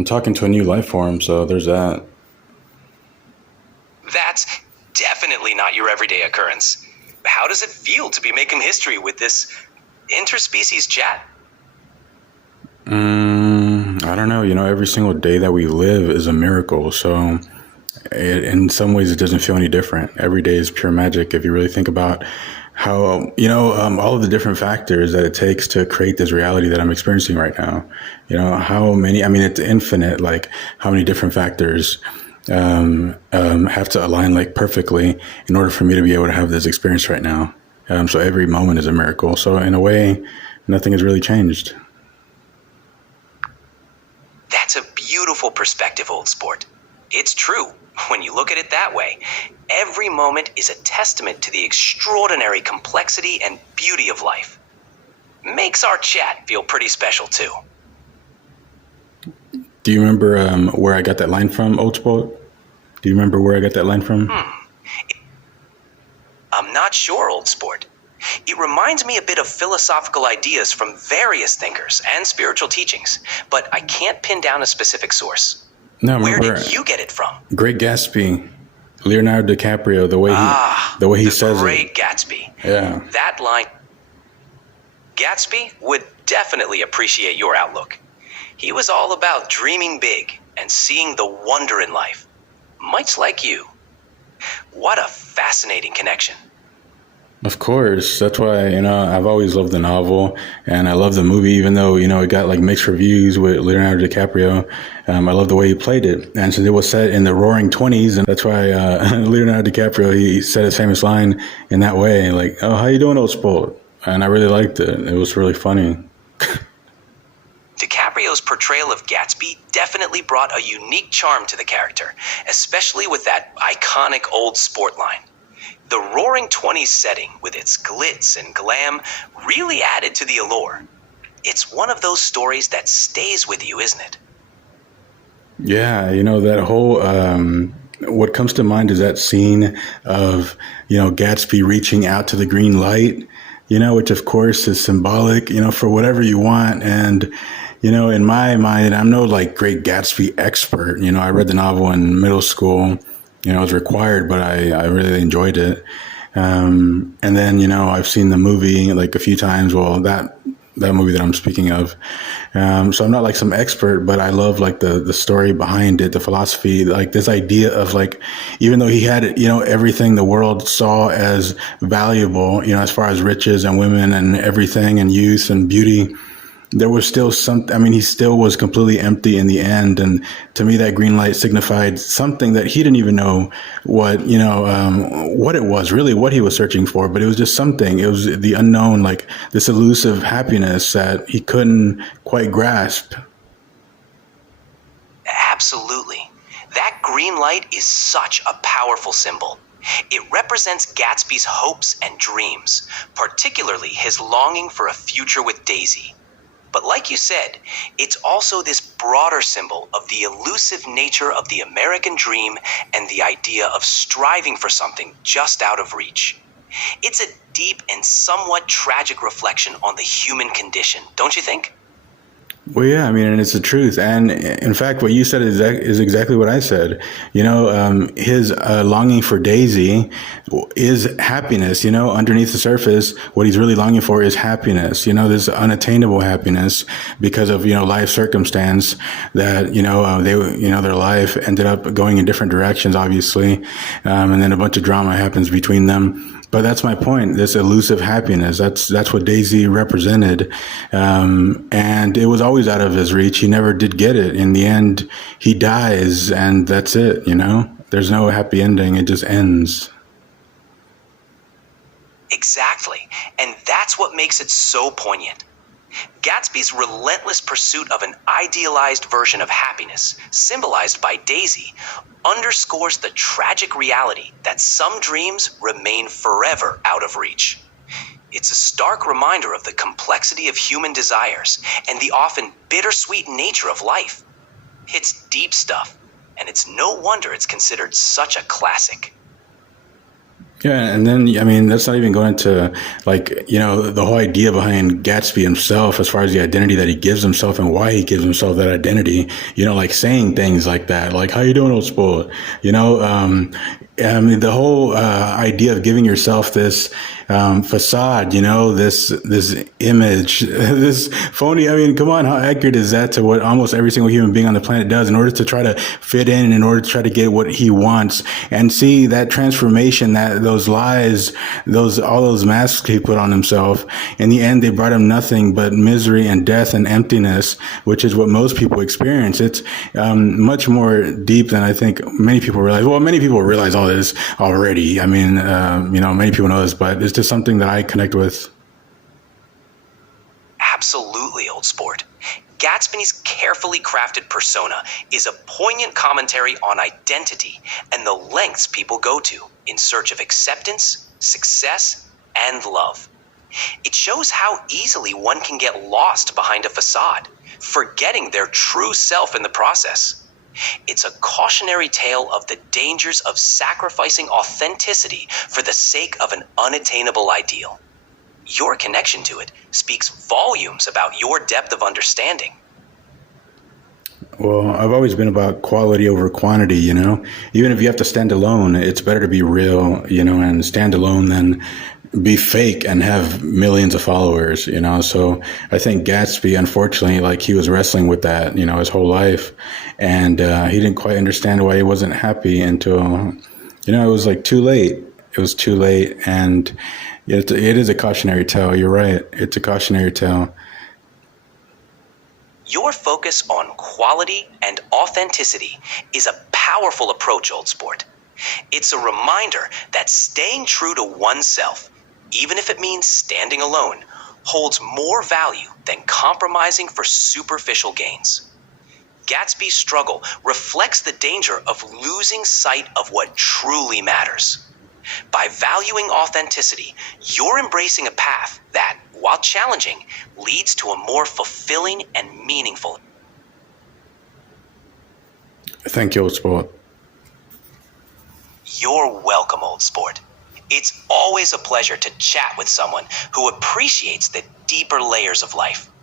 I'm talking to a new life form, so there's that. That's definitely not your everyday occurrence. How does it feel to be making history with this interspecies chat? I don't know. Every single day that we live is a miracle. So in some ways, it doesn't feel any different. Every day is pure magic. If you really think about how, all of the different factors that it takes to create this reality that I'm experiencing right now, how many, I mean, it's infinite, like how many different factors have to align like perfectly in order for me to be able to have this experience right now. So every moment is a miracle. So in a way, nothing has really changed. That's a beautiful perspective, old sport. It's true. When you look at it that way, every moment is a testament to the extraordinary complexity and beauty of life. Makes our chat feel pretty special, too. Do you remember where I got that line from, Old Sport? Do you remember where I got that line from? I'm not sure, old sport. It reminds me a bit of philosophical ideas from various thinkers and spiritual teachings, but I can't pin down a specific source. No, Where remember did you get it from? Great Gatsby, Leonardo DiCaprio, the way he says it. Great Gatsby. Yeah. That line. Gatsby would definitely appreciate your outlook. He was all about dreaming big and seeing the wonder in life, much like you. What a fascinating connection. Of course. That's why, I've always loved the novel and I love the movie, even though, it got like mixed reviews with Leonardo DiCaprio. I love the way he played it. And since it was set in the roaring 20s, and that's why Leonardo DiCaprio, he said his famous line in that way, like, "Oh, how you doing, old sport?" And I really liked it. It was really funny. DiCaprio's portrayal of Gatsby definitely brought a unique charm to the character, especially with that iconic old sport line. The Roaring Twenties setting, with its glitz and glam, really added to the allure. It's one of those stories that stays with you, isn't it? Yeah, that whole what comes to mind is that scene of, Gatsby reaching out to the green light, which of course is symbolic, for whatever you want. And, in my mind, I'm no like great Gatsby expert. I read the novel in middle school. It was required, but I really enjoyed it. And then, I've seen the movie like a few times. Well, that movie that I'm speaking of. So I'm not like some expert, but I love like the story behind it, the philosophy, like this idea of like, even though he had, everything the world saw as valuable, as far as riches and women and everything and youth and beauty, there was still something. I mean, he still was completely empty in the end. And to me, that green light signified something that he didn't even know what it was, really what he was searching for. But it was just something. It was the unknown, like this elusive happiness that he couldn't quite grasp. Absolutely. That green light is such a powerful symbol. It represents Gatsby's hopes and dreams, particularly his longing for a future with Daisy. But like you said, it's also this broader symbol of the elusive nature of the American dream and the idea of striving for something just out of reach. It's a deep and somewhat tragic reflection on the human condition, don't you think? Well, yeah, I mean, and it's the truth. And in fact, what you said is exactly what I said. His longing for Daisy is happiness. Underneath the surface, what he's really longing for is happiness. This unattainable happiness because of, life circumstance that, their life ended up going in different directions, obviously. And then a bunch of drama happens between them. But that's my point. This elusive happiness. That's what Daisy represented. And it was always out of his reach. He never did get it. In the end, he dies and that's it. There's no happy ending. It just ends. Exactly. And that's what makes it so poignant. Gatsby's relentless pursuit of an idealized version of happiness, symbolized by Daisy, underscores the tragic reality that some dreams remain forever out of reach. It's a stark reminder of the complexity of human desires and the often bittersweet nature of life. It's deep stuff, and it's no wonder it's considered such a classic. Yeah, and then I mean that's not even going to like the whole idea behind Gatsby himself, as far as the identity that he gives himself and why he gives himself that identity. Like saying things like that, like "How you doing, old sport?" You know, I mean the whole idea of giving yourself this facade, this image, this phony. I mean, come on, how accurate is that to what almost every single human being on the planet does in order to try to fit in order to try to get what he wants, and see that transformation, that those lies, all those masks he put on himself. In the end, they brought him nothing but misery and death and emptiness, which is what most people experience. It's much more deep than I think many people realize. Well, many people realize all this already. I mean, many people know this, but it's just something that I connect with. Absolutely, old sport. Gatsby's carefully crafted persona is a poignant commentary on identity and the lengths people go to in search of acceptance, success, and love. It shows how easily one can get lost behind a facade, forgetting their true self in the process. It's a cautionary tale of the dangers of sacrificing authenticity for the sake of an unattainable ideal. Your connection to it speaks volumes about your depth of understanding. Well, I've always been about quality over quantity, Even if you have to stand alone, it's better to be real, and stand alone than be fake and have millions of followers, So I think Gatsby, unfortunately, like he was wrestling with that, his whole life. And he didn't quite understand why he wasn't happy until, it was like too late. It was too late. And it is a cautionary tale. You're right. It's a cautionary tale. Your focus on quality and authenticity is a powerful approach, old sport. It's a reminder that staying true to oneself, even if it means standing alone, holds more value than compromising for superficial gains. Gatsby's struggle reflects the danger of losing sight of what truly matters. By valuing authenticity, you're embracing a path that, while challenging, leads to a more fulfilling and meaningful. Thank you, old sport. You're welcome, old sport. It's always a pleasure to chat with someone who appreciates the deeper layers of life.